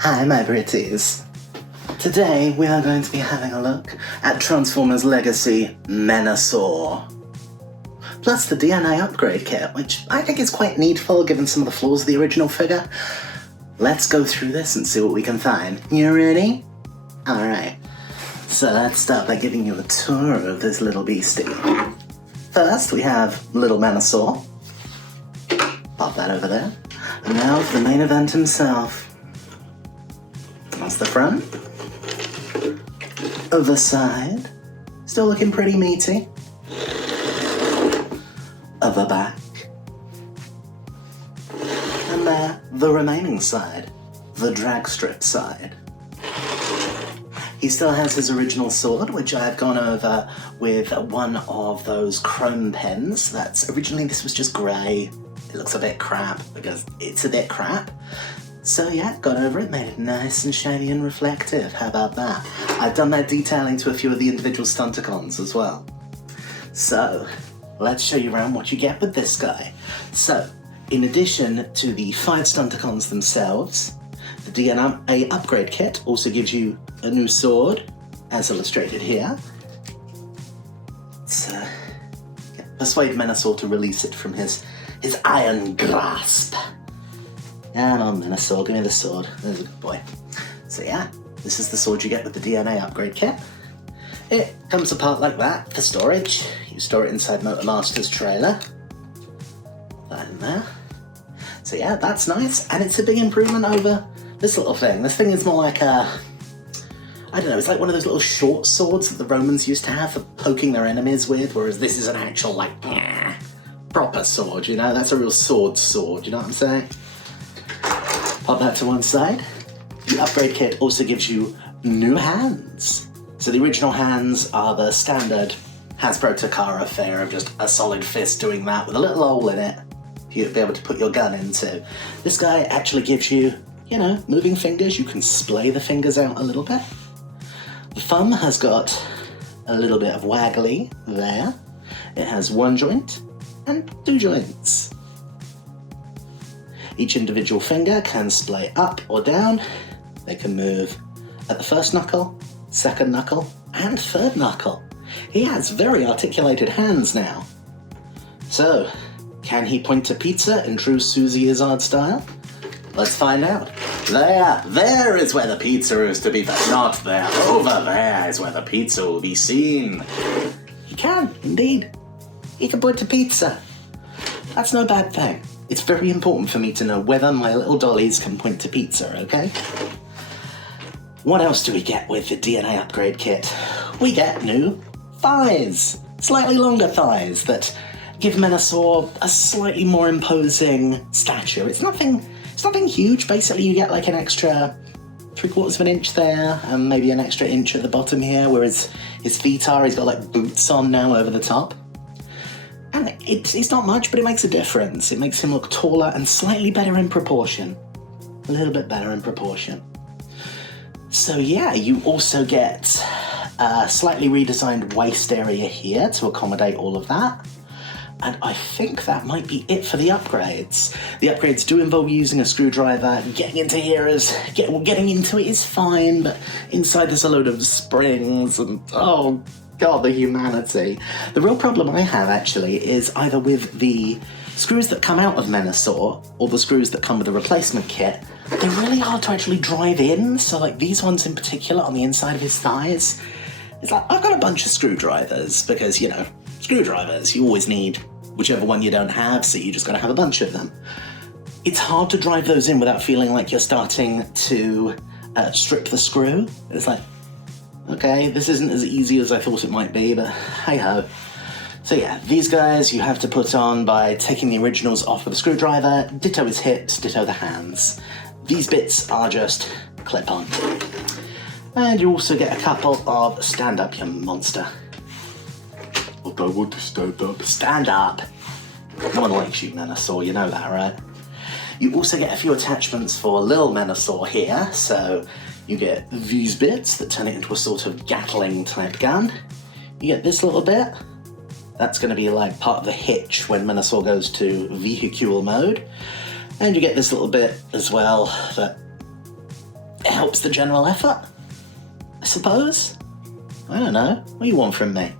Hi, my pretties. Today we are going to be having a look at Transformers Legacy Menasor. Plus the DNA upgrade kit, which I think is quite needful given some of the flaws of the original figure. Let's go through this and see what we can find. You ready? Alright. So let's start by giving you a tour of this little beastie. First we have little Menasor. Pop that over there. And now for the main event himself. That's the front. The side. Still looking pretty meaty. The back. And there, the remaining side. The Dragstrip side. He still has his original sword, which I have gone over with one of those chrome pens. Originally this was just grey. It looks a bit crap because it's a bit crap. So yeah, got over it, made it nice and shiny and reflective. How about that? I've done that detailing to a few of the individual Stunticons as well. So, let's show you around what you get with this guy. So, in addition to the 5 Stunticons themselves, the DNA upgrade kit also gives you a new sword, as illustrated here. So, persuade Menasor to release it from his iron grasp. Come on, Menasor, give me the sword. There's a good boy. So yeah, this is the sword you get with the DNA upgrade kit. It comes apart like that for storage. You store it inside Motormaster's trailer. Put that in there. So yeah, that's nice, and it's a big improvement over this little thing. This thing is more like I don't know, it's like one of those little short swords that the Romans used to have for poking their enemies with, whereas this is an actual, like, proper sword, you know? That's a real sword, you know what I'm saying? Pop that to one side. The upgrade kit also gives you new hands. So the original hands are the standard Hasbro Takara fare of just a solid fist doing that with a little hole in it for you to be able to put your gun into. This guy actually gives you, you know, moving fingers. You can splay the fingers out a little bit. The thumb has got a little bit of waggly there. It has one joint and 2 joints. Each individual finger can splay up or down. They can move at the first knuckle, second knuckle, and third knuckle. He has very articulated hands now. So, can he point to pizza in true Susie Izzard style? Let's find out. There is where the pizza is to be found. Not there. Over there is where the pizza will be seen. He can, indeed. He can point to pizza. That's no bad thing. It's very important for me to know whether my little dollies can point to pizza, okay? What else do we get with the DNA upgrade kit? We get new thighs. Slightly longer thighs that give Menasor a slightly more imposing stature. It's nothing huge. Basically, you get like an extra 3/4 of an inch there, and maybe an extra inch at the bottom here, whereas his feet are, he's got like boots on now over the top. And it's not much, but it makes a difference. It makes him look taller and slightly better in proportion. A little bit better in proportion. So yeah, you also get a slightly redesigned waist area here to accommodate all of that. And I think that might be it for the upgrades. The upgrades do involve using a screwdriver. Getting into it is fine, but inside there's a load of springs and oh God, the humanity. The real problem I have actually is either with the screws that come out of Menasor or the screws that come with the replacement kit. They're really hard to actually drive in. So like these ones in particular on the inside of his thighs, it's like I've got a bunch of screwdrivers because, you know, screwdrivers, you always need whichever one you don't have, so you just gotta have a bunch of them. It's hard to drive those in without feeling like you're starting to strip the screw. It's like, okay, this isn't as easy as I thought it might be, but hey-ho. So yeah, these guys you have to put on by taking the originals off with a screwdriver, ditto his hips, ditto the hands. These bits are just clip-on. And you also get a couple of stand-up, you monster. I want to stand up. Stand up! No one likes you, Menasor, you know that, right? You also get a few attachments for Lil Menasor here, so you get these bits that turn it into a sort of Gattling type gun. You get this little bit. That's going to be like part of the hitch when Menasor goes to vehicle mode. And you get this little bit as well that helps the general effort, I suppose. I don't know. What do you want from me?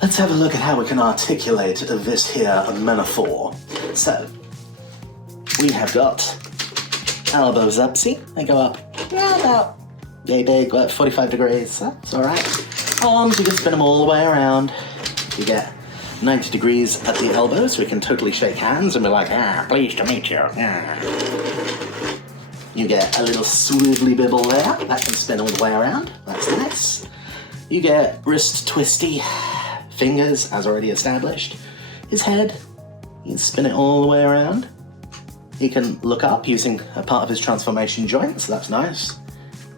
Let's have a look at how we can articulate this here Menasor. So, we have got elbows up, see? They go up about yay big, about 45 degrees, so that's alright. Arms, you can spin them all the way around. You get 90 degrees at the elbows, so we can totally shake hands and be like, pleased to meet you. You get a little swivelly bibble there, that can spin all the way around, that's nice. You get wrist twisty fingers, as already established. His head, you can spin it all the way around. He can look up using a part of his transformation joint, so that's nice.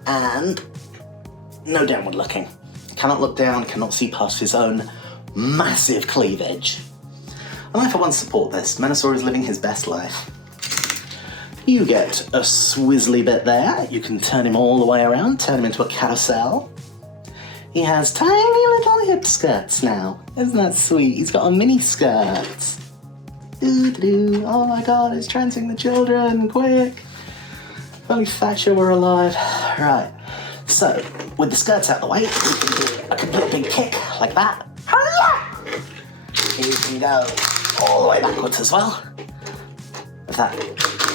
And no downward looking. Cannot look down, cannot see past his own massive cleavage. And I for one support this. Menasor is living his best life. You get a swizzly bit there. You can turn him all the way around, turn him into a carousel. He has tiny little hip skirts now. Isn't that sweet? He's got a mini skirt. Doo-doo. Oh my god, it's trancing the children, quick. If only Thatcher were alive. Right, so with the skirts out the way, you can do a complete big kick like that. You can go all the way backwards as well. If that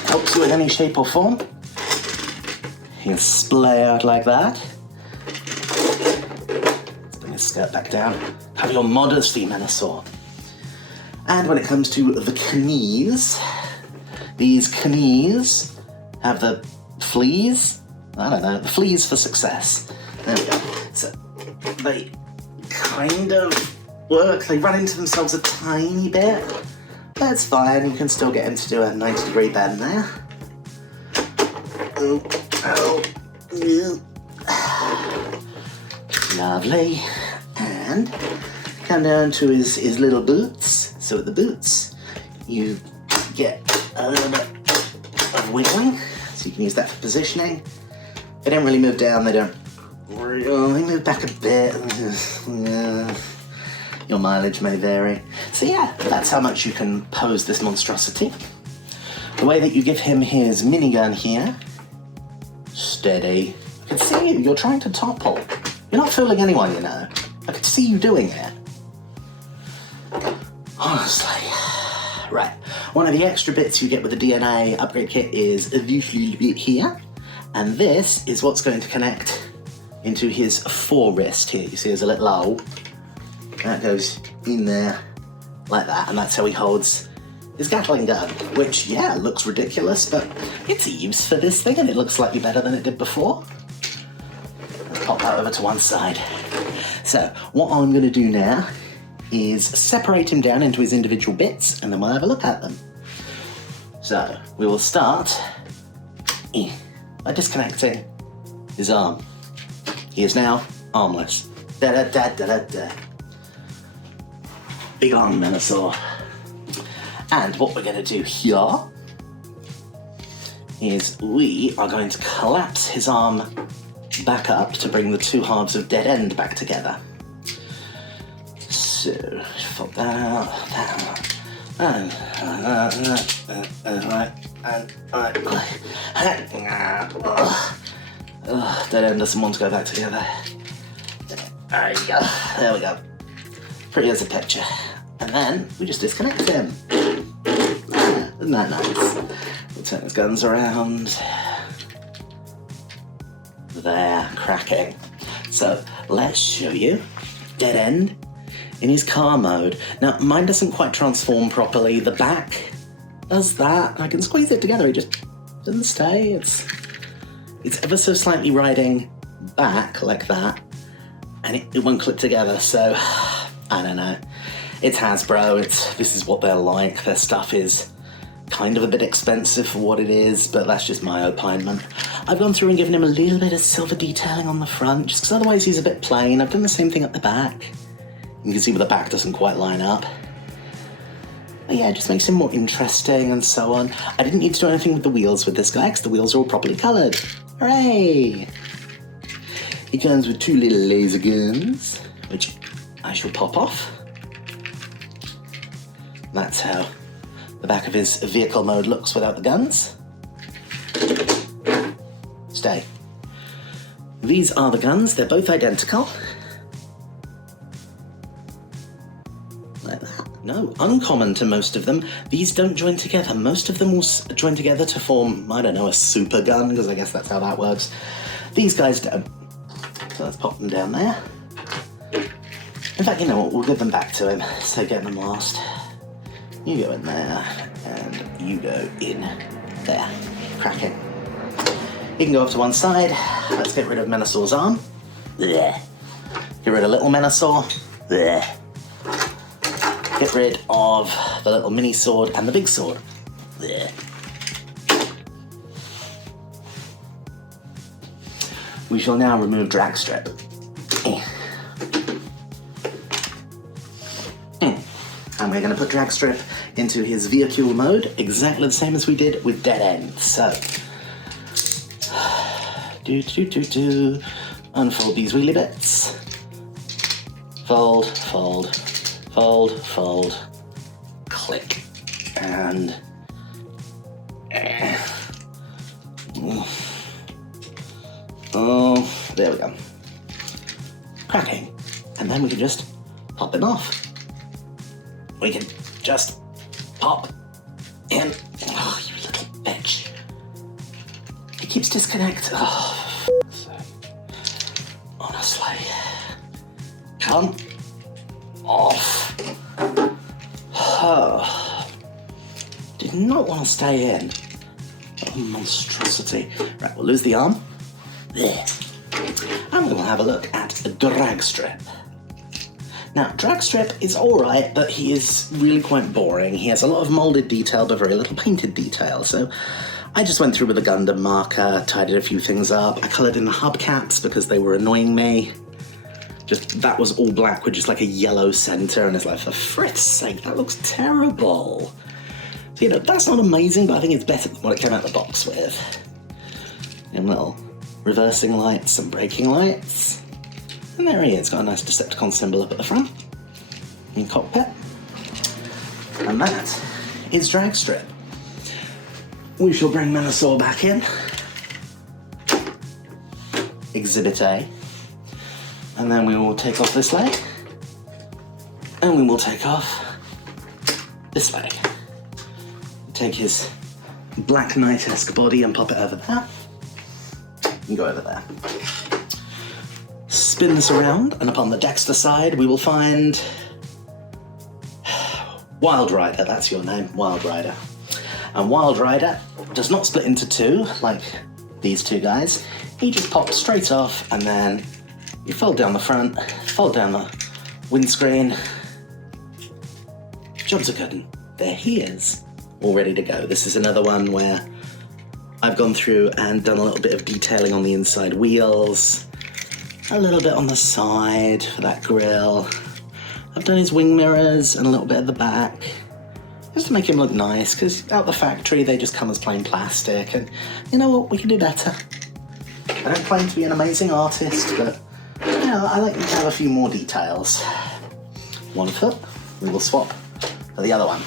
helps you in any shape or form. You can splay out like that. Let's bring his skirt back down. Have your modesty, Menasor. And when it comes to the knees, these knees have the fleas. I don't know, the fleas for success. There we go. So they kind of work, they run into themselves a tiny bit. That's fine, you can still get him to do a 90-degree bend there. Lovely. And come down to his little boots. So at the boots, you get a little bit of wiggling, so you can use that for positioning. They don't really move down, they move back a bit. Your mileage may vary. So yeah, that's how much you can pose this monstrosity. The way that you give him his minigun here, steady. I can see you, you're trying to topple. You're not fooling anyone, you know. I can see you doing it. Honestly. Right, one of the extra bits you get with the DNA upgrade kit is this little bit here, and this is what's going to connect into his forewrist here. You see there's a little hole. That goes in there like that, and that's how he holds his Gattling gun, which, yeah, looks ridiculous, but it's a use for this thing, and it looks slightly better than it did before. Let's pop that over to one side. So, what I'm going to do now is separate him down into his individual bits, and then we'll have a look at them. So, we will start by disconnecting his arm. He is now armless. Da-da-da-da-da-da. Big arm Menasor. And what we're going to do here is we are going to collapse his arm back up to bring the two halves of Deadend back together. So, fold that out, and Deadend doesn't want to go back together. There you go, there we go. Pretty as a picture. And then we just disconnect him. Isn't that nice? We'll turn his guns around. There, cracking. So let's show you Deadend in his car mode. Now, mine doesn't quite transform properly. The back does that. I can squeeze it together, it just doesn't stay. It's ever so slightly riding back like that, and it won't clip together, so I don't know. It's Hasbro, this is what they're like. Their stuff is kind of a bit expensive for what it is, but that's just my opinion. I've gone through and given him a little bit of silver detailing on the front, just because otherwise he's a bit plain. I've done the same thing at the back. You can see where the back doesn't quite line up. But yeah, it just makes him more interesting and so on. I didn't need to do anything with the wheels with this guy, because the wheels are all properly coloured. Hooray! He comes with two little laser guns, which I shall pop off. That's how the back of his vehicle mode looks without the guns. day. These are the guns. They're both identical. Like that. No, uncommon to most of them. These don't join together. Most of them will join together to form, I don't know, a super gun, because I guess that's how that works. These guys don't. So let's pop them down there. In fact, you know what, we'll give them back to him. So get them last. You go in there, and you go in there. Cracking. He can go off to one side. Let's get rid of Menasor's arm. Blech. Get rid of little Menasor. Blech. Get rid of the little mini sword and the big sword. Blech. We shall now remove Dragstrip. And we're going to put Dragstrip into his vehicle mode, exactly the same as we did with Deadend. So, unfold these wheelie bits. Fold, fold, fold, fold, click, and oh, there we go. Cracking. And then we can just pop him off. We can just pop in. Oh, you little bitch. He keeps disconnecting. Oh, honestly. Come off. Oh. Did not want to stay in. What a monstrosity. Right, we'll lose the arm. There. And we'll have a look at the Dragstrip. Now, Dragstrip is alright, but he is really quite boring. He has a lot of moulded detail, but very little painted detail, so I just went through with a Gundam marker, tidied a few things up. I coloured in the hubcaps because they were annoying me. Just, that was all black with just like a yellow centre, and it's like, for frick's sake, that looks terrible. So, you know, that's not amazing, but I think it's better than what it came out of the box with. And little reversing lights and braking lights. And there he is, got a nice Decepticon symbol up at the front, in cockpit. And that is Dragstrip. We shall bring Menasor back in. Exhibit A. And then we will take off this leg. And we will take off this leg. Take his Black Knight-esque body and pop it over there. And go over there. Spin this around, and upon the Dexter side we will find Wildrider. That's your name, Wildrider. And Wildrider does not split into two like these two guys. He just pops straight off, and then you fold down the front, fold down the windscreen. Jobs are good, and there he is, all ready to go. This is another one where I've gone through and done a little bit of detailing on the inside wheels. A little bit on the side for that grille. I've done his wing mirrors and a little bit at the back, just to make him look nice, because out the factory they just come as plain plastic, and you know what, we can do better. I don't claim to be an amazing artist, but you know, I like to have a few more details. One foot, we will swap for the other one.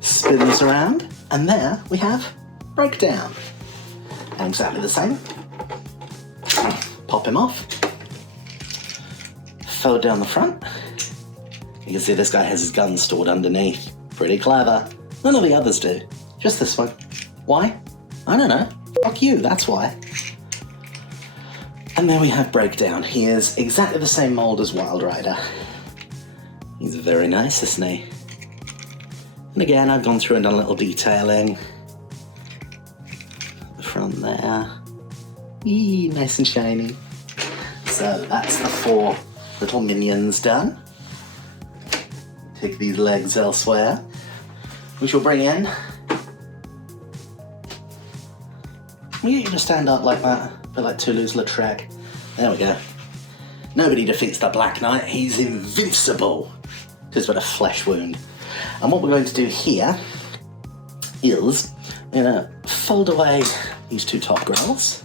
Spin this around, and there we have Breakdown. And exactly the same. Pop him off. Fold down the front. You can see this guy has his gun stored underneath. Pretty clever. None of the others do. Just this one. Why? I don't know. Fuck you, that's why. And then we have Breakdown. He is exactly the same mould as Wildrider. He's very nice, isn't he? And again, I've gone through and done a little detailing. The front there. Eee, nice and shiny. So that's the 4 little minions done. Take these legs elsewhere. We shall bring in. We get you to stand up like that, a bit like Toulouse-Lautrec. There we go. Nobody defeats the Black Knight, he's invincible. Just with a flesh wound. And what we're going to do here is we're going to fold away these 2 top grills.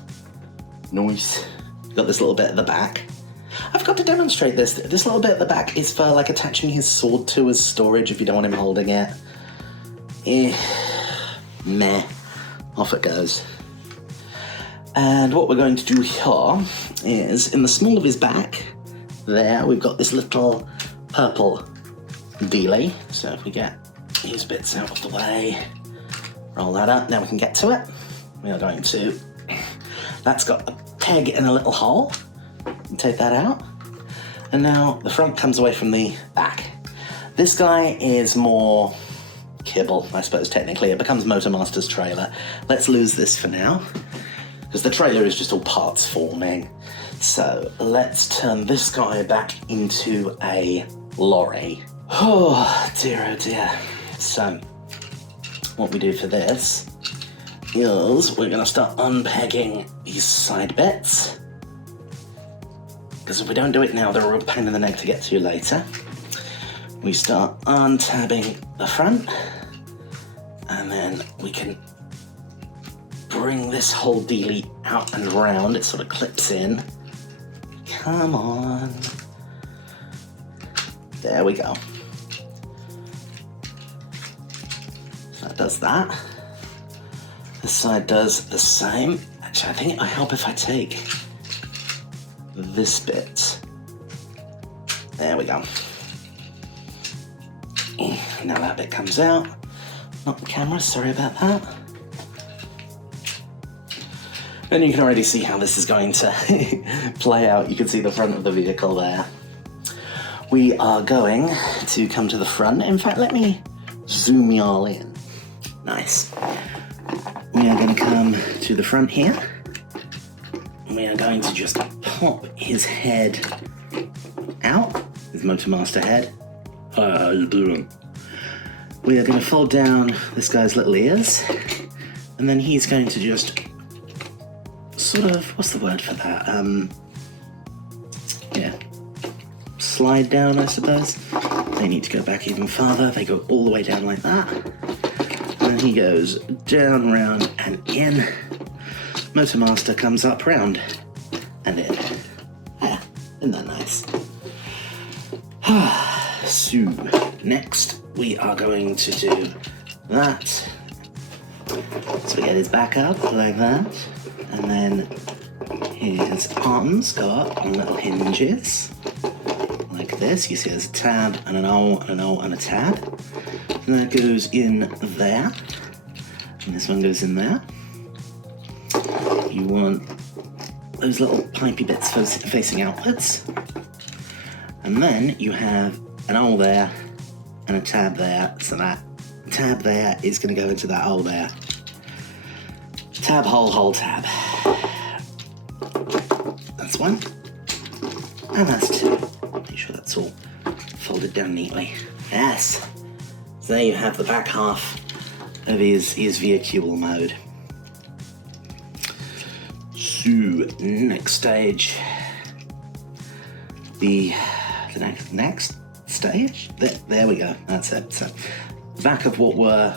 Nice. Got this little bit at the back. I've got to demonstrate this. This little bit at the back is for like attaching his sword to as storage if you don't want him holding it. Meh. Off it goes. And what we're going to do here is, in the small of his back, there, we've got this little purple dealie. So if we get these bits out of the way, roll that up, now we can get to it. We are going to, that's got a peg and a little hole. Take that out. And now the front comes away from the back. This guy is more kibble, I suppose, technically. It becomes Motormaster's trailer. Let's lose this for now, because the trailer is just all parts forming. So let's turn this guy back into a lorry. Oh dear. So what we do for this is we're going to start unpegging these side bits, because if we don't do it now, they're a real pain in the neck to get to later. We start untabbing the front, and then we can bring this whole dealie out and around. It sort of clips in. Come on. There we go. So that does that. This side does the same. Actually, I think it'll help if I take this bit. There we go. Now that bit comes out. Not the camera, sorry about that. And you can already see how this is going to play out. You can see the front of the vehicle there. We are going to come to the front. In fact, let me zoom y'all in. Nice. We are going to come to the front here. We are going to just pop his head out, his Motormaster head. How you doing? We are going to fold down this guy's little ears, and then he's going to just sort of, what's the word for that? Yeah, slide down, I suppose. They need to go back even farther. They go all the way down like that. And then he goes down, round, and in. Motormaster comes up, round, and in. Yeah, isn't that nice? So, next we are going to do that. So we get his back up like that, and then his arms go up on little hinges, like this. You see there's a tab, and an O, and an O, and a tab. And that goes in there, and this one goes in there. You want those little pipey bits facing outwards. And then you have an hole there and a tab there, so that tab there is going to go into that hole there. Tab, hole, hole, tab. That's one. And that's two. Make sure that's all folded down neatly. Yes. So there you have the back half of his vehicle mode. So, next stage. The next stage? There we go, that's it. So, back of what were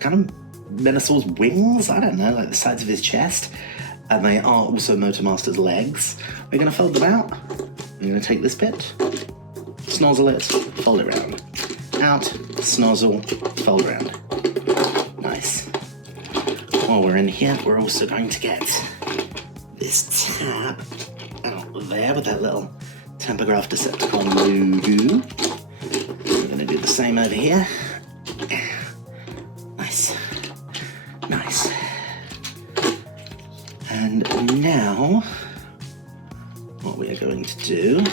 kind of Menasor's wings, I don't know, like the sides of his chest, and they are also Motormaster's legs. We're going to fold them out. We're going to take this bit, snozzle it, fold it around. Out, snozzle, fold around. Nice. While we're in here, we're also going to get this tab out there with that little Tempograph Decepticon logo. We're going to do the same over here. Nice. Nice. And now, what we are going to do...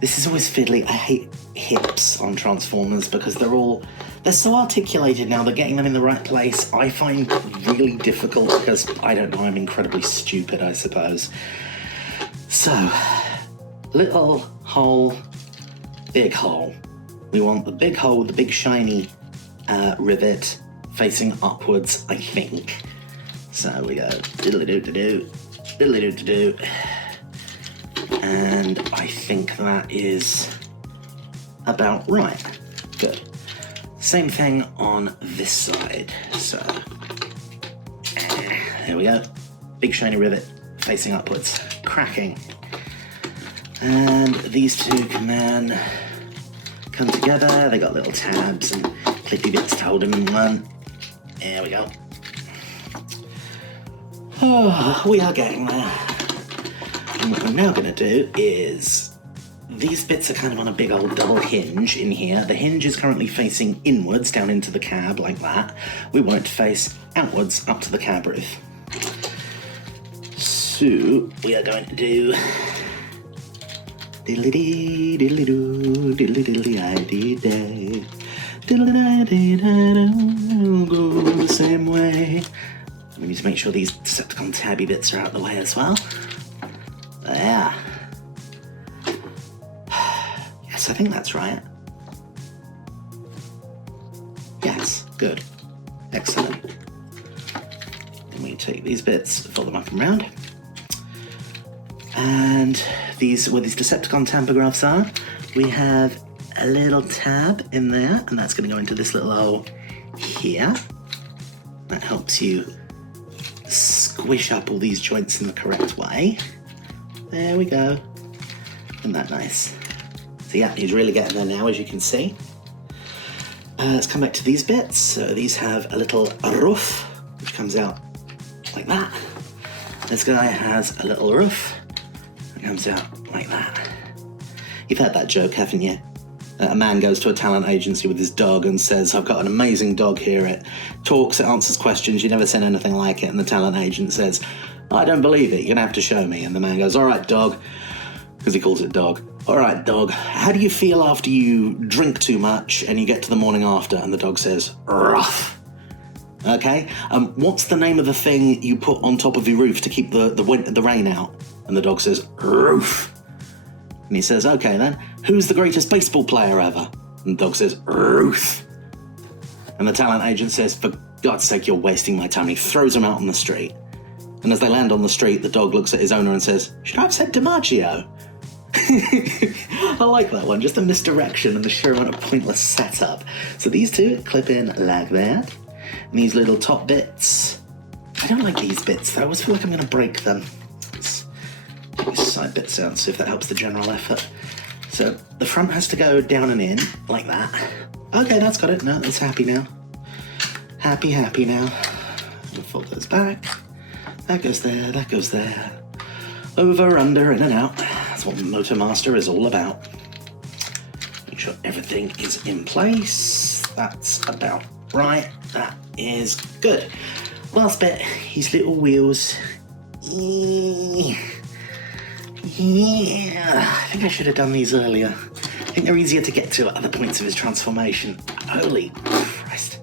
This is always fiddly. I hate hips on Transformers because they're so articulated now that getting them in the right place I find really difficult because, I don't know, I'm incredibly stupid, I suppose. So, little hole, big hole. We want the big hole with the big shiny rivet facing upwards, I think. So we go diddly-doo-doo-doo, diddly-doo-doo-doo. And I think that is about right. Good. Same thing on this side. So, there we go. Big shiny rivet facing upwards. Cracking. And these two can then come together. They got little tabs and clippy bits to hold them in one. There we go. Oh, we are getting there. And what I'm now going to do is, these bits are kind of on a big old double hinge in here. The hinge is currently facing inwards down into the cab like that. We want it to face outwards up to the cab roof. So we are going to do diddly-dee, diddly-doo, diddly-diddly-I-dee-day, diddly-di-dee-da-doo, go the same way. We need to make sure these Decepticon tabby bits are out of the way as well. There. Yes, I think that's right. Yes, good. Excellent. Then we take these bits, fold them up and round. And these, where these Decepticon tampographs are, we have a little tab in there, and that's going to go into this little hole here. That helps you squish up all these joints in the correct way. There we go. Isn't that nice? So yeah, he's really getting there now, as you can see. Let's come back to these bits. So these have a little roof, which comes out like that. This guy has a little roof. It comes out like that. You've heard that joke, haven't you? A man goes to a talent agency with his dog and says, I've got an amazing dog here. It talks, it answers questions, you never seen anything like it. And the talent agent says, I don't believe it, you're gonna have to show me. And the man goes, all right, dog, because he calls it dog. All right, dog, how do you feel after you drink too much and you get to the morning after? And the dog says, rough. Okay, what's the name of the thing you put on top of your roof to keep the rain out? And the dog says, roof. And he says, okay then, who's the greatest baseball player ever? And the dog says, Ruth. And the talent agent says, for God's sake, you're wasting my time. And he throws him out on the street. And as they land on the street, the dog looks at his owner and says, should I have said DiMaggio? I like that one, just the misdirection and the sheer amount of pointless setup. So these two clip in like that. And these little top bits. I don't like these bits though, I always feel like I'm going to break them. Let's take these side bits out and see if that helps the general effort. So the front has to go down and in, like that. Okay, that's got it. No, it's happy now. Happy now. We'll fold those back. That goes there, that goes there. Over, under, in and out. That's what Motormaster is all about. Make sure everything is in place. That's about right. That is good. Last bit, his little wheels. Yeah, I think I should have done these earlier. I think they're easier to get to at other points of his transformation. Holy Christ.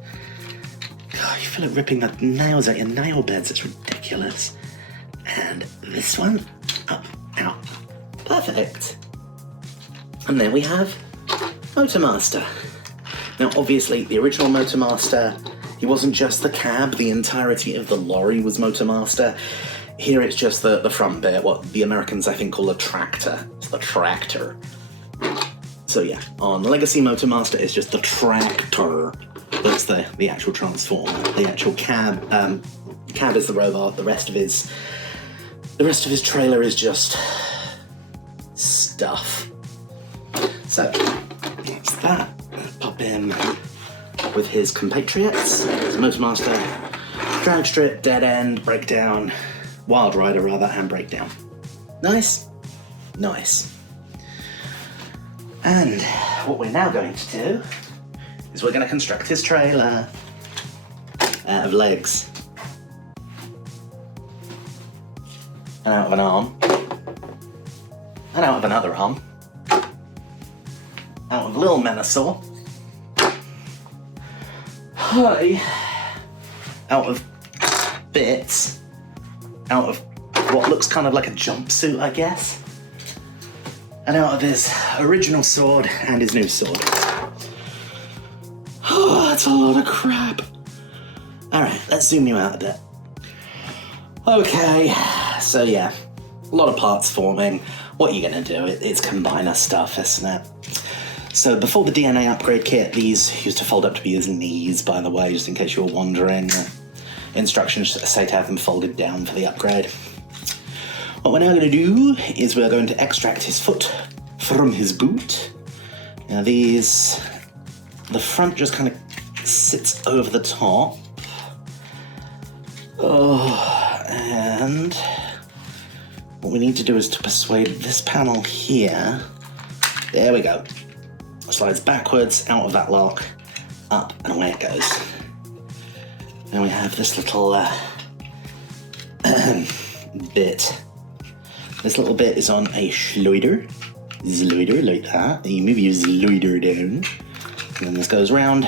God, you feel it ripping the nails out your nail beds. It's ridiculous. And this one, up, out. Perfect. And there we have Motormaster. Now, obviously, the original Motormaster, he wasn't just the cab. The entirety of the lorry was Motormaster. Here it's just the front bit, what the Americans I think call a tractor. It's the tractor. So yeah, on Legacy Motormaster it's just the tractor. That's the actual transformer. The actual cab cab is the robot. The rest of his trailer is just stuff. So that's that. Pop in with his compatriots. His Motormaster, Dragstrip, Deadend, Breakdown. Wildrider rather, and Breakdown. Nice? Nice. And what we're now going to do is we're going to construct his trailer out of legs. And out of an arm. And out of another arm. Out of little Menasor. Hi. Out of bits. Out of what looks kind of like a jumpsuit, I guess. And out of his original sword and his new sword. Oh, that's a lot of crap. Alright, let's zoom you out a bit. Okay, so yeah, a lot of parts forming. What are you gonna do? It's combiner stuff, isn't it? So before the DNA upgrade kit, these used to fold up to be his knees, by the way, just in case you were wondering. Instructions say to have them folded down for the upgrade. What we're now going to do is we're going to extract his foot from his boot. Now the front just kind of sits over the top. Oh, And what we need to do is to persuade this panel here. There we go. Slides backwards, out of that lock, up, and away it goes. Then we have this little bit. This little bit is on a slider. Slider, like that. You move your slider down. And then this goes round.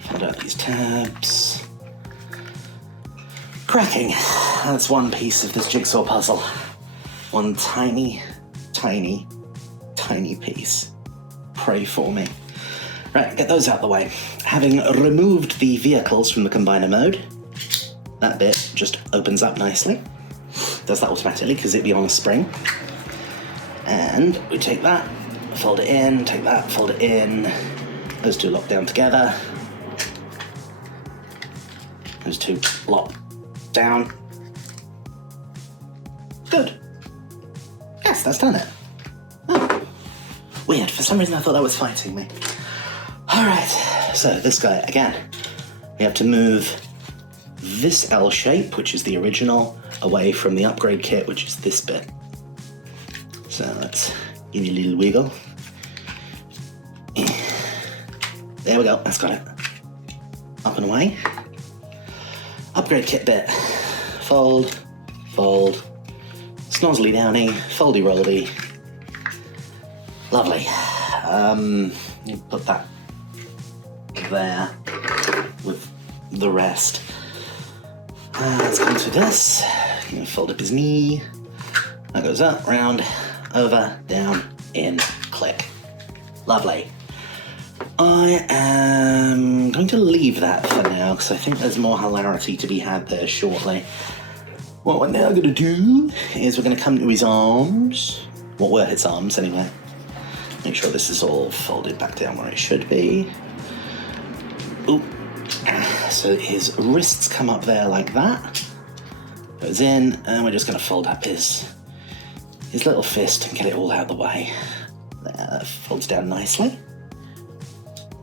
Fold out these tabs. Cracking. That's one piece of this jigsaw puzzle. One tiny, tiny, tiny piece. Pray for me. Right, get those out the way. Having removed the vehicles from the combiner mode, that bit just opens up nicely. Does that automatically because it'd be on a spring. And we take that, fold it in, take that, fold it in. Those two lock down together. Those two lock down. Good. Yes, that's done it. Oh. Weird, for some reason I thought that was fighting me. Alright, so this guy, again, we have to move this L shape, which is the original, away from the upgrade kit, which is this bit. So let's give you a little wiggle. There we go, that's got it. Up and away. Upgrade kit bit. Fold, fold, snozzly downy, foldy roldy. Lovely. You put that there with the rest. Let's come to this. You can fold up his knee. That goes up, round, over, down, in, click. Lovely. I am going to leave that for now because I think there's more hilarity to be had there shortly. What we're now going to do is we're going to come to his arms. What were his arms anyway? Make sure this is all folded back down where it should be. Ooh. So his wrists come up there like that. Goes in, and we're just going to fold up his little fist and get it all out of the way. There, that folds down nicely.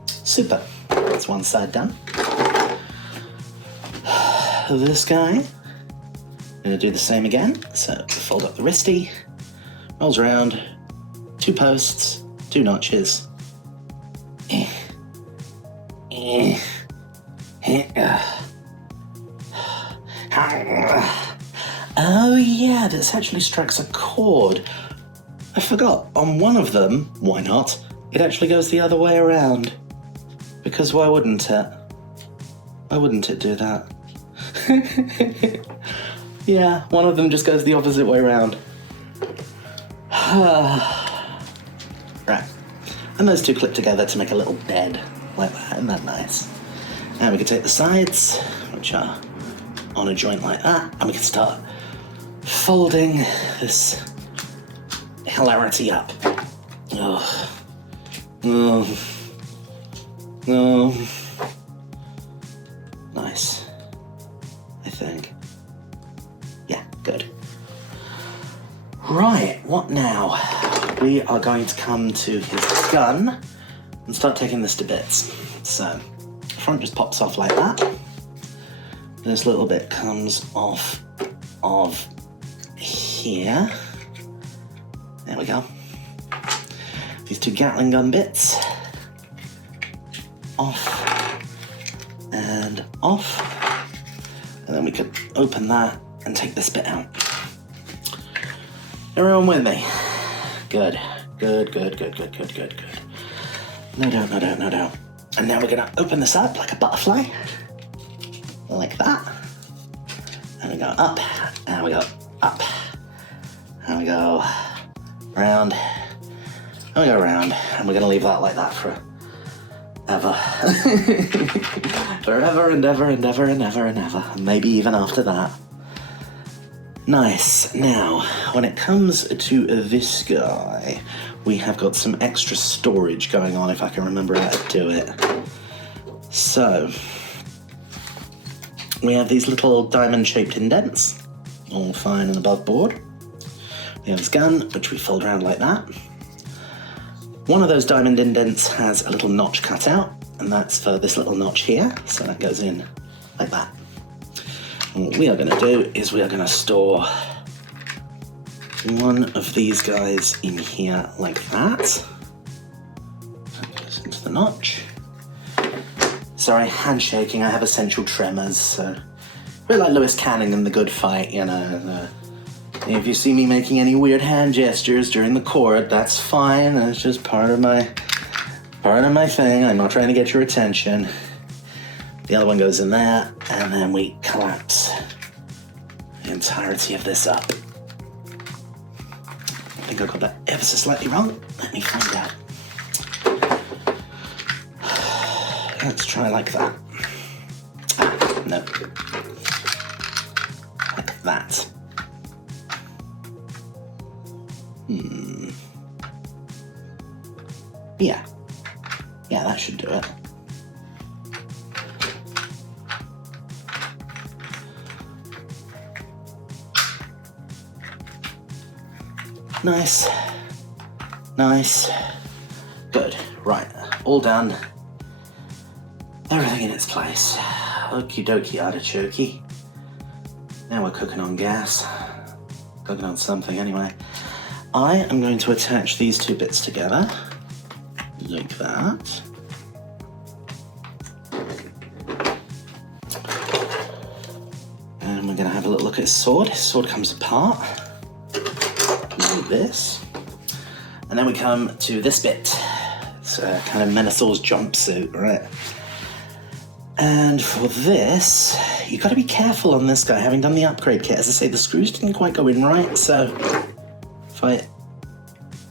Super. That's one side done. This guy, I'm going to do the same again. So fold up the wristy, rolls around, two posts, two notches. Oh yeah, this actually strikes a chord. I forgot, on one of them, why not, it actually goes the other way around. Because why wouldn't it? Why wouldn't it do that? Yeah, one of them just goes the opposite way around. Right, and those two clip together to make a little bed, like that, isn't that nice? And we can take the sides, which are on a joint like that, and we can start folding this hilarity up. Oh. Oh. Oh. Nice. I think. Yeah, good. Right, what now? We are going to come to his gun and start taking this to bits. So, the front just pops off like that. This little bit comes off of here. There we go. These two Gatling gun bits. Off and off. And then we could open that and take this bit out. Everyone with me? Good. Good, good, good, good, good, good, good. No doubt, no doubt, no doubt. And now we're gonna open this up like a butterfly. Like that. And we go up, and we go up. And we go round, and we go round. And we're gonna leave that like that forever. Forever and ever and ever and ever and ever. And maybe even after that. Nice. Now, when it comes to this guy, we have got some extra storage going on, if I can remember how to do it. So, we have these little diamond-shaped indents, all fine and above board. We have this gun, which we fold around like that. One of those diamond indents has a little notch cut out, and that's for this little notch here, so that goes in like that. what we are going to do is we are going to store one of these guys in here like that. That goes into the notch. Sorry, handshaking, I have essential tremors, so a bit like Lewis Canning in The Good Fight, you know. If you see me making any weird hand gestures during the chord, that's fine. That's just part of my thing. I'm not trying to get your attention. The other one goes in there, and then we collapse the entirety of this up. I think I got that ever so slightly wrong. Let me find out. Let's try like that. No. Like that. Yeah. Yeah, that should do it. Nice. Nice. Good. Right. All done. Everything in its place. Okie dokie artichoke. Now we're cooking on gas. Cooking on something anyway. I am going to attach these two bits together. Like that. And we're going to have a little look at his sword. His sword comes apart. Like this. And then we come to this bit. It's a kind of Menasor's jumpsuit, right? And for this, you've got to be careful on this guy, having done the upgrade kit. As I say, the screws didn't quite go in right, so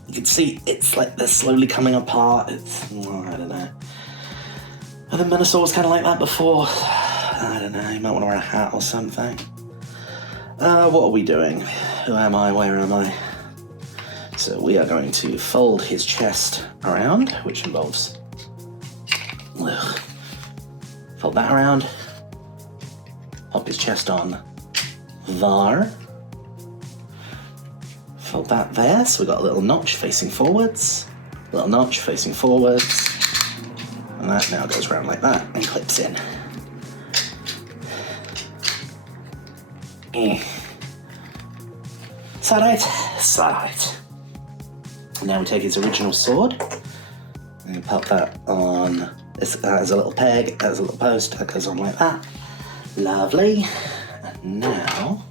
you can see it's like they're slowly coming apart. It's, I don't know. I think Menasor was kind of like that before. I don't know, you might want to wear a hat or something. What are we doing? Who am I? Where am I? So we are going to fold his chest around, which involves... Fold that around. Pop his chest on there. Fold that there, so we've got a little notch facing forwards. Little notch facing forwards. And that now goes around like that and clips in. Is that right? Is that right? Now we take his original sword and pop that on. This has a little peg, has a little post, that goes on like that. Lovely. And now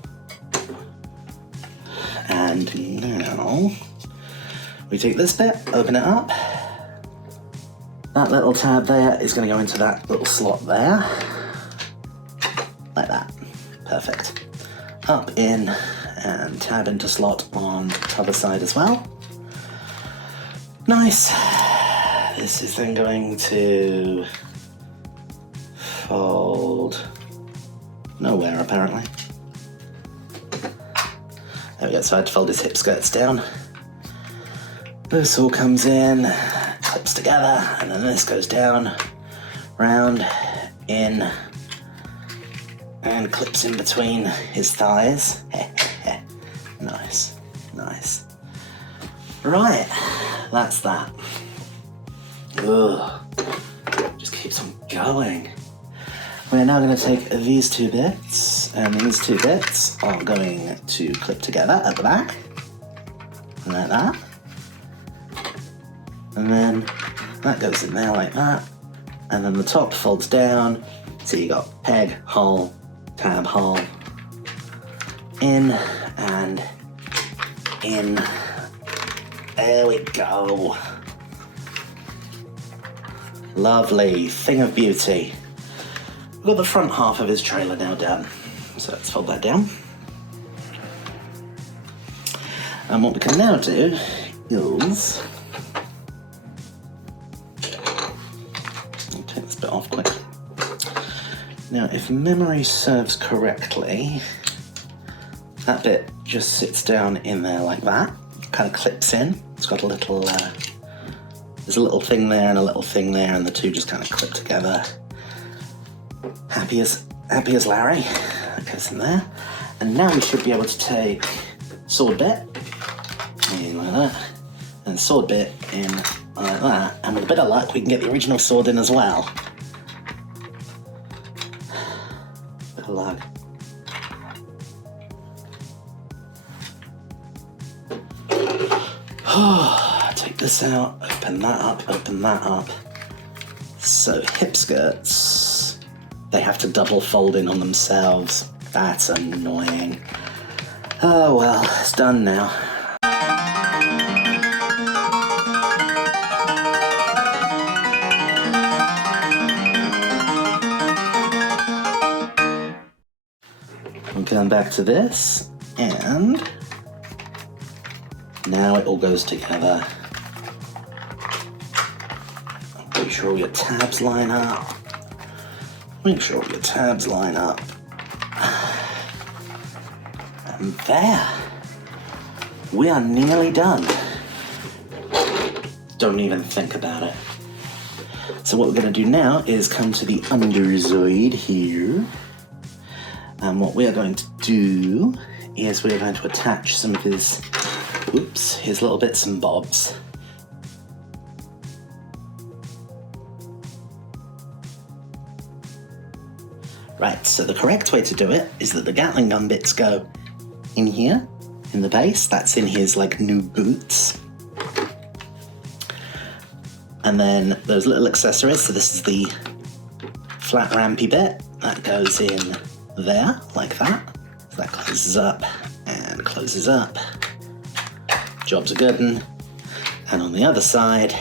we take this bit, open it up. That little tab there is going to go into that little slot there. Like that. Perfect. Up, in, and tab into slot on the other side as well. Nice. This is then going to fold nowhere, apparently. There we go, so I had to fold his hip skirts down. This all comes in, clips together, and then this goes down, round, in, and clips in between his thighs. Nice, nice. Right, that's that. Ugh, just keeps on going. We're now going to take these two bits, and these two bits are going to clip together at the back, like that. And then that goes in there like that, and then the top folds down, so you got peg, hole, tab, hole, in, and in. There we go. Lovely, thing of beauty. We've got the front half of his trailer now done, so let's fold that down. And what we can now do is... I'll take this bit off quick. Now, if memory serves correctly, that bit just sits down in there like that, kind of clips in. It's got a little, there's a little thing there and a little thing there, and the two just kind of clip together. Happy as Larry. That goes in there. And now we should be able to take sword bit, in like that, and sword bit in like that, and with a bit of luck we can get the original sword in as well. Bit of luck. Take this out, open that up, open that up. So hip skirts, they have to double fold in on themselves. That's annoying. Oh well, it's done now. I'm going back to this, and now it all goes together. Make sure all your tabs line up. Make sure all your tabs line up. And there. We are nearly done. Don't even think about it. So what we're going to do now is come to the underside here. And what we are going to do is we are going to attach some of his little bits and bobs. Right, so the correct way to do it is that the Gatling gun bits go in here, in the base. That's in his, like, new boots. And then those little accessories, so this is the flat rampy bit, that goes in there, like that. So that closes up and closes up. Job's a good one. And on the other side,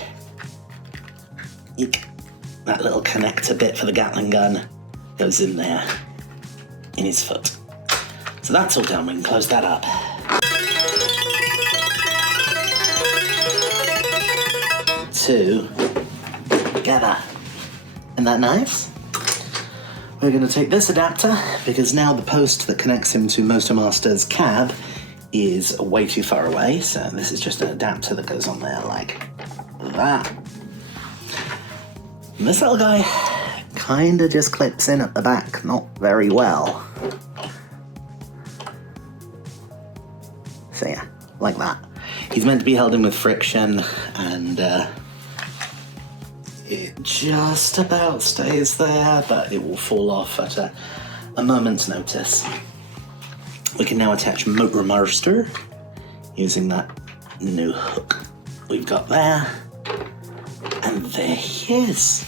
eek, that little connector bit for the Gatling gun goes in there, in his foot. So that's all done, we can close that up. Two together. Isn't that nice? We're going to take this adapter, because now the post that connects him to Motormaster's cab is way too far away, so this is just an adapter that goes on there like that. And this little guy kinda just clips in at the back, not very well. So yeah, like that. He's meant to be held in with friction, and it just about stays there, but it will fall off at a moment's notice. We can now attach Motormaster using that new hook we've got there. And there he is.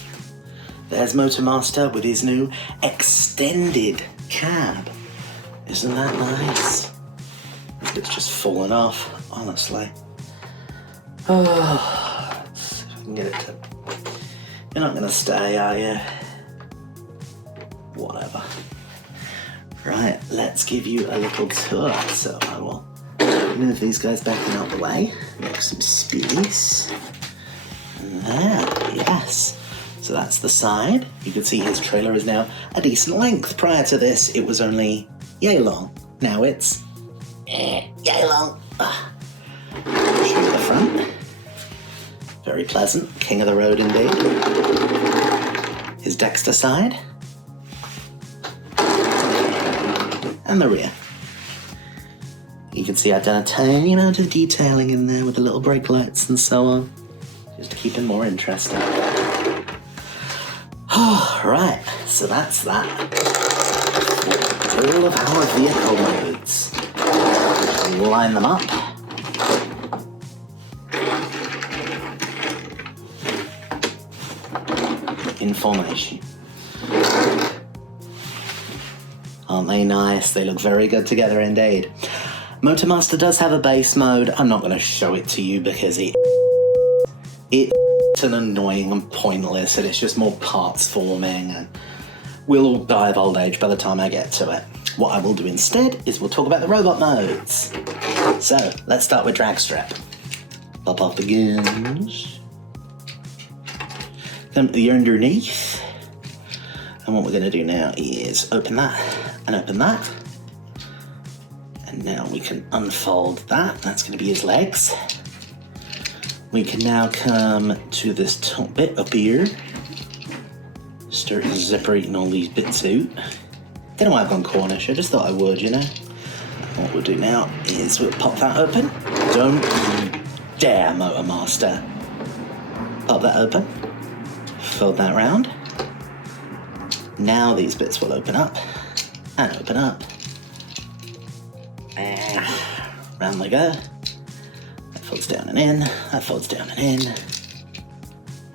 There's Motormaster with his new extended cab. Isn't that nice? This bit's just fallen off, honestly. Oh, let's see if I can get it to... You're not gonna stay, are you? Whatever. Right, let's give you a little tour. So I will move these guys back and out the way. Make some space. And there, yes. So that's the side. You can see his trailer is now a decent length. Prior to this, it was only yay long. Now it's yay long. Show you the front. Very pleasant. King of the road indeed. His Dexter side. And the rear. You can see I've done a tiny amount of detailing in there with the little brake lights and so on, just to keep him more interesting. Right, so that's that. All of our vehicle modes. Line them up. In formation. Aren't they nice? They look very good together indeed. Motormaster does have a base mode. I'm not going to show it to you because it's an annoying and pointless, and it's just more parts forming, and we'll all die of old age by the time I get to it. What I will do instead is we'll talk about the robot modes. So let's start with Dragstrip. Pop off the guns. Come to the underneath. And what we're going to do now is open that and open that. And now we can unfold that. That's going to be his legs. We can now come to this top bit up here. Start separating all these bits out. Don't know why I've gone Cornish, I just thought I would, you know. And what we'll do now is we'll pop that open. Don't you dare, Motormaster. Pop that open. Fold that round. Now these bits will open up and open up. Round they go. Folds down and in, that folds down and in.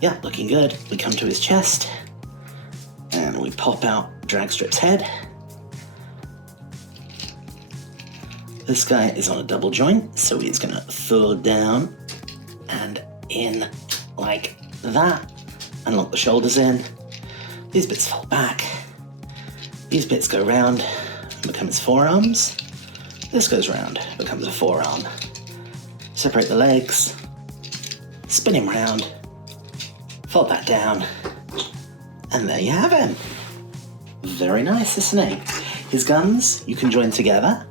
Yeah, looking good. We come to his chest, and we pop out Dragstrip's head. This guy is on a double joint, so he's gonna fold down and in like that, and lock the shoulders in. These bits fold back. These bits go round and become his forearms. This goes round, becomes a forearm. Separate the legs, spin him round, fold that down, and there you have him. Very nice, isn't he? His guns you can join together.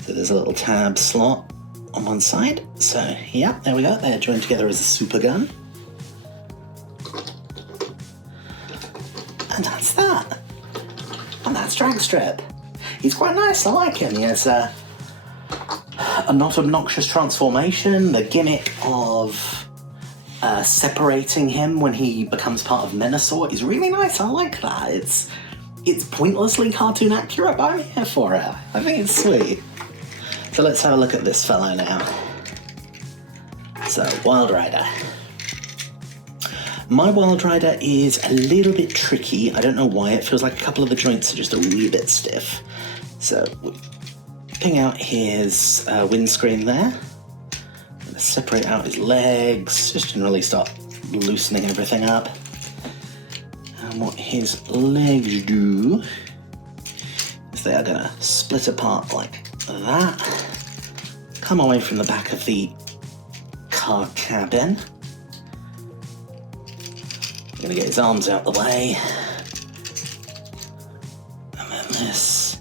So there's a little tab slot on one side. So yeah, there we go. They're joined together as a super gun. And that's that. And that's Dragstrip. He's quite nice, I like him. He has a not obnoxious transformation, the gimmick of separating him when he becomes part of Menasor is really nice, I like that. It's pointlessly cartoon accurate, but I'm here for it. I think it's sweet. So let's have a look at this fellow now. So, Wildrider. My Wildrider is a little bit tricky. I don't know why. It feels like a couple of the joints are just a wee bit stiff. So, ping out his windscreen there. I'm going to separate out his legs, just generally start loosening everything up. And what his legs do is they are going to split apart like that, come away from the back of the car cabin. I'm going to get his arms out the way. And then this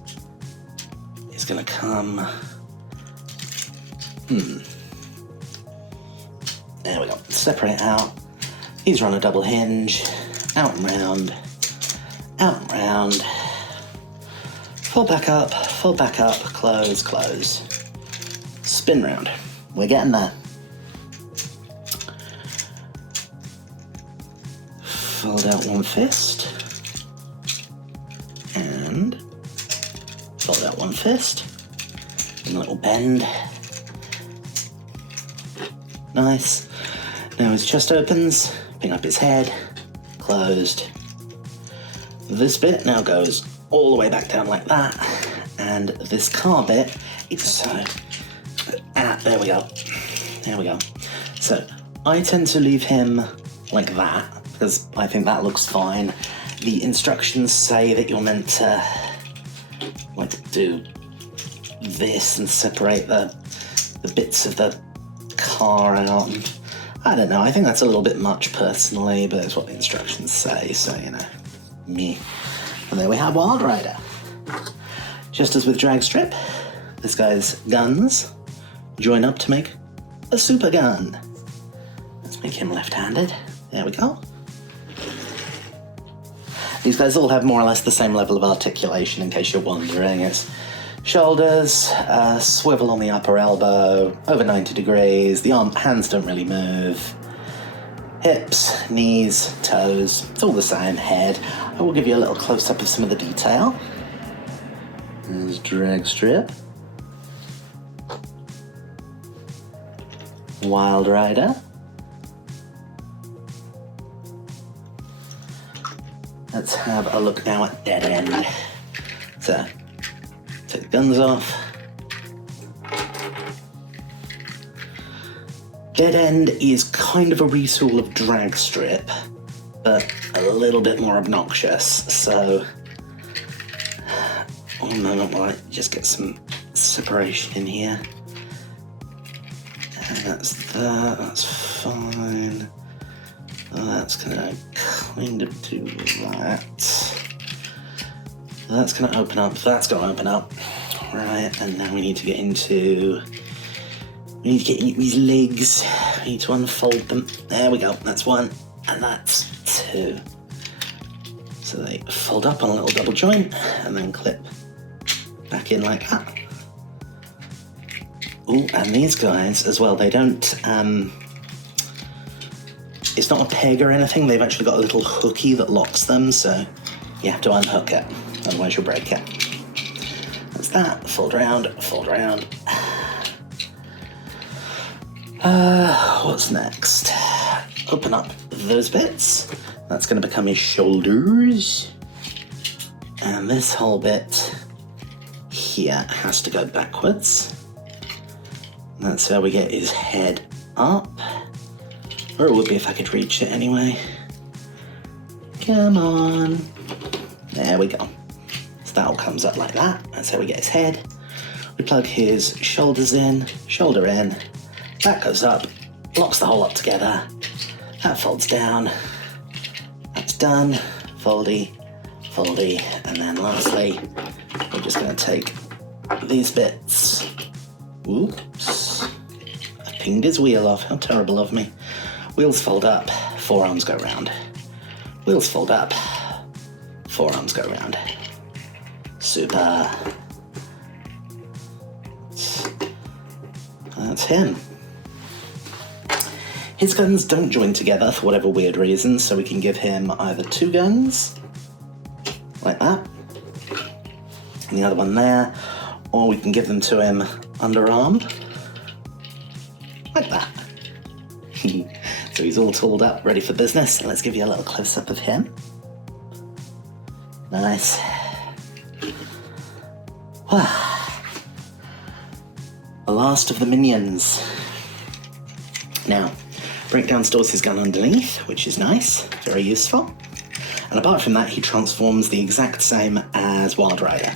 is going to come... There we go. Separate out. These are on a double hinge. Out and round. Out and round. Fold back up, close, close. Spin round. We're getting there. Fold out one fist. And fold out one fist. And a little bend. Nice. Now his chest opens, ping up his head, closed. This bit now goes all the way back down like that, and this car bit, it's there we go. There we go. So I tend to leave him like that because I think that looks fine. The instructions say that you're meant to like do this and separate the bits of the car out. And I don't know. I think that's a little bit much personally, but it's what the instructions say. So you know, me. And there we have Wildrider. Just as with Dragstrip, this guy's guns join up to make a super gun. Let's make him left-handed. There we go. These guys all have more or less the same level of articulation, in case you're wondering. It's shoulders, swivel on the upper elbow, over 90 degrees, the hands don't really move. Hips, knees, toes, it's all the same. Head. I will give you a little close-up of some of the detail. There's Dragstrip. Wildrider. Let's have a look now at Deadend. So, take the guns off. Deadend is kind of a retool of Dragstrip, but a little bit more obnoxious, so... Oh no, not right, just get some separation in here. And that's that, that's fine. That's gonna kind of do that. That's gonna open up, that's gonna open up. Right, and now we need to get into... We need to get into his legs. We need to unfold them. There we go. That's one. And that's two. So they fold up on a little double joint and then clip back in like that. Oh, and these guys as well, they don't... it's not a peg or anything. They've actually got a little hooky that locks them, so you have to unhook it. Otherwise you'll break it. That's that. Fold round, fold round. What's next? Open up those bits. That's going to become his shoulders. And this whole bit here has to go backwards. That's how we get his head up. Or it would be if I could reach it anyway. Come on. There we go. So that all comes up like that. That's how we get his head. We plug his shoulders in, shoulder in. That goes up, locks the whole up together. That folds down. That's done. Foldy, foldy. And then lastly, we're just going to take these bits. Oops. I pinged his wheel off. How terrible of me. Wheels fold up, forearms go round. Wheels fold up, forearms go round. Super. That's him. His guns don't join together for whatever weird reason, so we can give him either two guns, like that, and the other one there, or we can give them to him underarmed, like that. So he's all tooled up, ready for business. Let's give you a little close-up of him. Nice. The last of the minions. Now, Breakdown stores his gun underneath, which is nice, very useful. And apart from that, he transforms the exact same as Wildrider.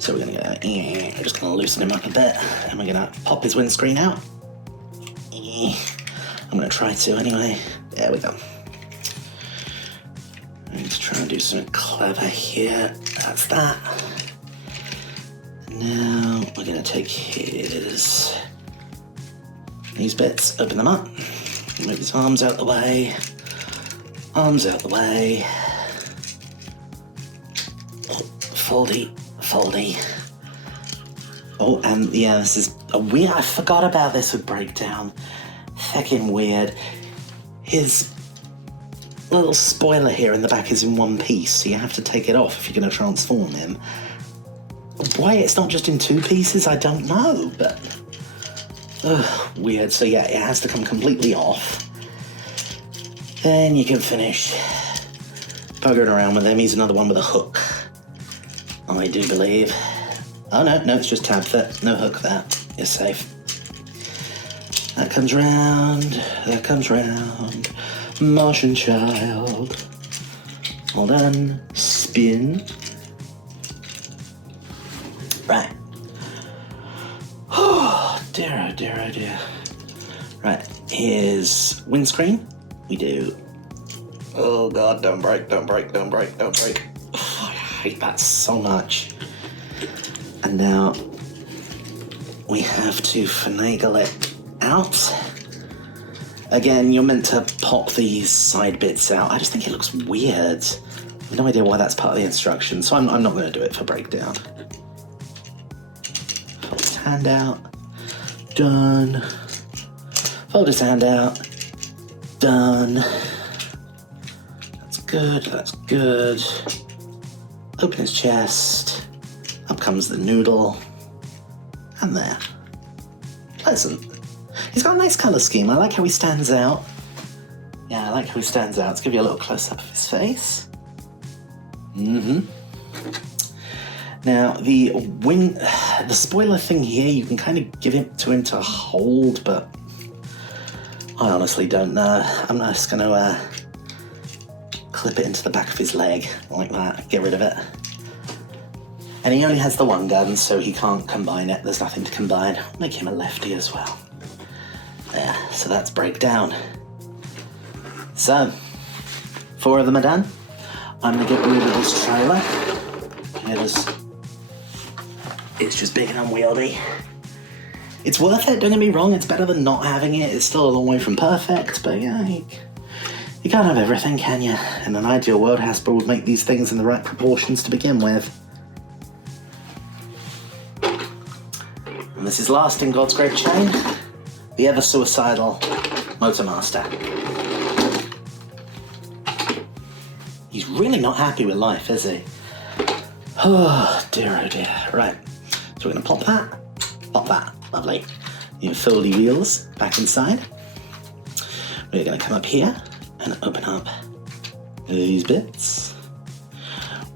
So we're gonna go, we're just gonna loosen him up a bit, and we're gonna pop his windscreen out. I'm gonna try to anyway. There we go. I'm going to try and do something clever here. That's that. Now we're gonna take these bits, open them up, move his arms out the way, arms out the way, foldy, foldy. Oh, and yeah, this is a weird, I forgot about this with Breakdown. Feckin' weird. His little spoiler here in the back is in one piece, so you have to take it off if you're going to transform him. Why it's not just in two pieces, I don't know, but... weird. So yeah, it has to come completely off. Then you can finish buggering around with him. He's another one with a hook, I do believe. Oh no, it's just tab fit. No hook there. You're safe. That comes round, that comes round. Martian child. Hold on. Spin. Right. Oh dear, oh dear, oh dear. Right, here's windscreen. We do... Oh god, don't break, don't break, don't break, don't break. Oh, I hate that so much. And now we have to finagle it out. Again, you're meant to pop these side bits out. I just think it looks weird. I have no idea why that's part of the instructions, so I'm not going to do it for Breakdown. Fold his hand out. Done. Fold his hand out. Done. That's good, that's good. Open his chest. Up comes the noodle. And there. Pleasant. He's got a nice colour scheme. I like how he stands out. Yeah, I like how he stands out. Let's give you a little close-up of his face. Now, the spoiler thing here, you can kind of give it to him to hold, but I honestly don't know. I'm just going to clip it into the back of his leg, like that. Get rid of it. And he only has the one gun, so he can't combine it. There's nothing to combine. Make him a lefty as well. There, so that's Breakdown. So, 4 of them are done. I'm going to get rid of this trailer. It's just big and unwieldy. It's worth it, don't get me wrong. It's better than not having it. It's still a long way from perfect, but yeah, you can't have everything, can you? In an ideal world, Hasbro would make these things in the right proportions to begin with. And this is last in God's great chain, the ever-suicidal Motormaster. He's really not happy with life, is he? Oh dear, oh dear. Right, so we're going to pop that. Lovely. your foldy wheels back inside. We're going to come up here and open up these bits.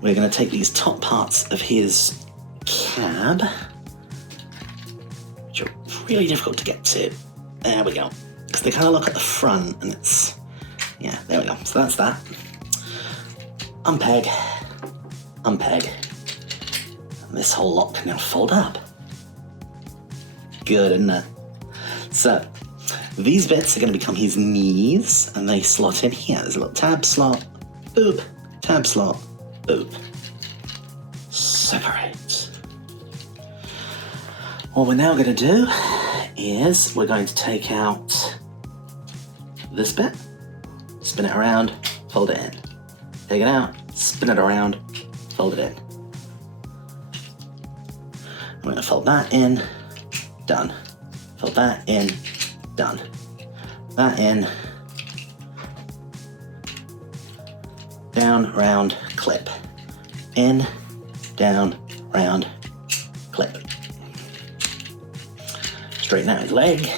We're going to take these top parts of his cab, which are really difficult to get to. There we go. Because they kind of look at the front and it's, yeah, there we go. So that's that. Unpeg, unpeg. And this whole lot can now fold up. Good, isn't it? So, these bits are going to become his knees, and they slot in here. There's a little tab slot, boop, tab slot, boop. Separate. What we're now going to do is we're going to take out this bit, spin it around, fold it in. Take it out, spin it around, fold it in. I'm going to fold that in, done. Fold that in, done. That in, down, round, clip. In, down, round, clip. Straighten out his leg.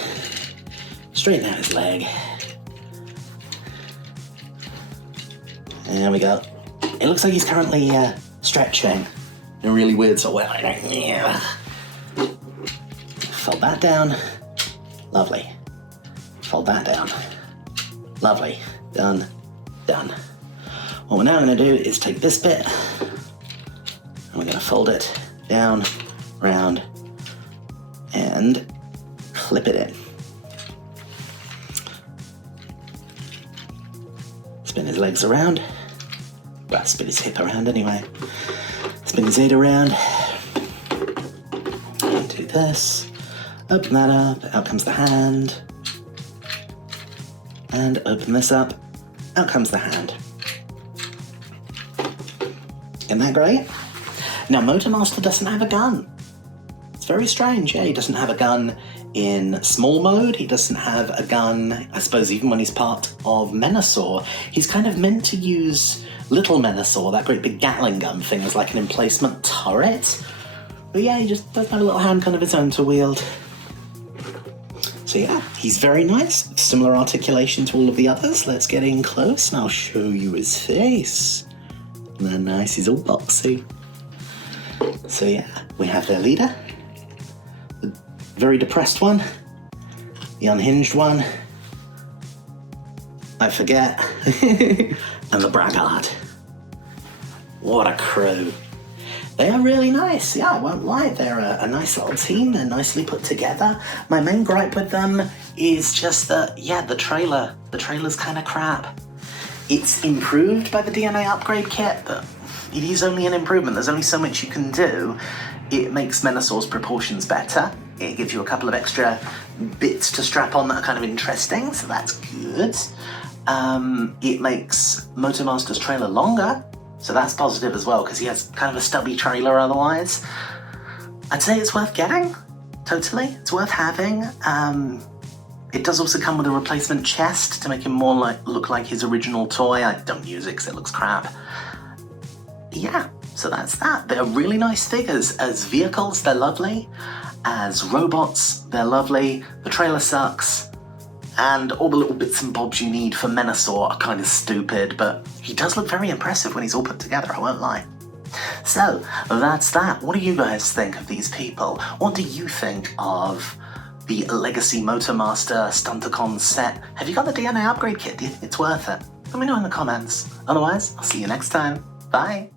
Straighten out his leg. There we go. It looks like he's currently stretching in a really weird sort of way. Fold that down. Lovely. Fold that down. Lovely. Done. Done. What we're now going to do is take this bit and we're going to fold it down, round, and clip it in. Spin his legs around. Well, spin his hip around anyway. Spin his head around. And do this. Open that up. Out comes the hand. And open this up. Out comes the hand. Isn't that great? Now, Motormaster doesn't have a gun. It's very strange, yeah. He doesn't have a gun in small mode. He doesn't have a gun, I suppose, even when he's part of Menasor. He's kind of meant to use little Menasor, that great big Gattling gun thing, as like an emplacement turret. But yeah, he just doesn't have a little handgun of his own to wield. So yeah, he's very nice. Similar articulation to all of the others. Let's get in close and I'll show you his face. Isn't that nice? He's all boxy. So yeah, we have their leader. The very depressed one. The unhinged one. I forget. And the braggart. What a crew. They are really nice, yeah, I won't lie. They're a nice little team, they're nicely put together. My main gripe with them is just that, yeah, the trailer's kind of crap. It's improved by the DNA upgrade kit, but it is only an improvement. There's only so much you can do. It makes Menasor's proportions better. It gives you a couple of extra bits to strap on that are kind of interesting, so that's good. It makes Motormaster's trailer longer, so that's positive as well, because he has kind of a stubby trailer otherwise. I'd say it's worth getting, totally. It's worth having. It does also come with a replacement chest to make him more look like his original toy. I don't use it because it looks crap. Yeah, so that's that. They're really nice figures. As vehicles, they're lovely. As robots, they're lovely. The trailer sucks. And all the little bits and bobs you need for Menasor are kind of stupid, but he does look very impressive when he's all put together, I won't lie. So, that's that. What do you guys think of these people? What do you think of the Legacy Motormaster Stunticon set? Have you got the DNA upgrade kit? Do you think it's worth it? Let me know in the comments. Otherwise, I'll see you next time. Bye!